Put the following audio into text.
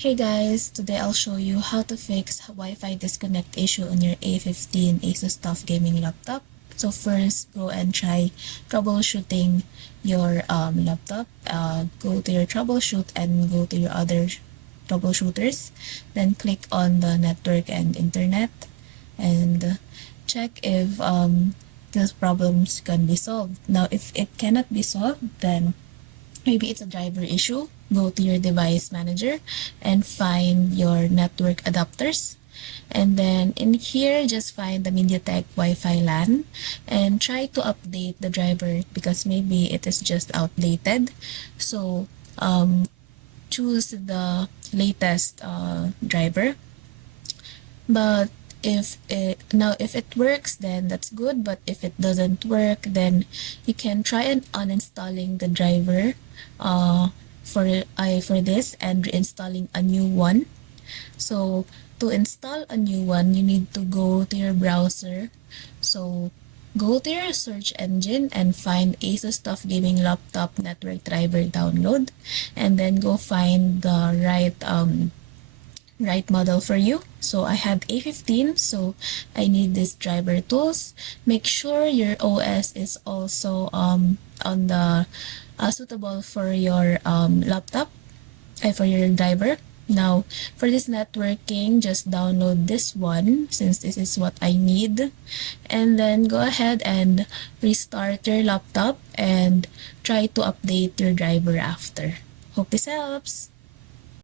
Hey guys, today I'll show you how to fix Wi-Fi disconnect issue on your A15 ASUS TUF Gaming laptop. So first, go and try troubleshooting your laptop. Go to your troubleshoot and go to your other troubleshooters. Then click on the network and internet and check if these problems can be solved. Now, if it cannot be solved, then maybe it's a driver issue. Go to your device manager and find your network adapters. And then in here, just find the MediaTek Wi-Fi LAN and try to update the driver because maybe it is just outdated. So choose the latest driver. But if it works, then that's good. But if it doesn't work, then you can try and uninstalling the driver for this and reinstalling a new one. So to install a new one, you need to go to your browser. So go to your search engine and find ASUS TUF Gaming Laptop Network Driver Download, and then go find the right model for you. So I have A15, so I need this driver tools. Make sure your OS is also on the suitable for your laptop, for your driver. Now, for this networking, just download this one since this is what I need. And then go ahead and restart your laptop and try to update your driver after. Hope this helps.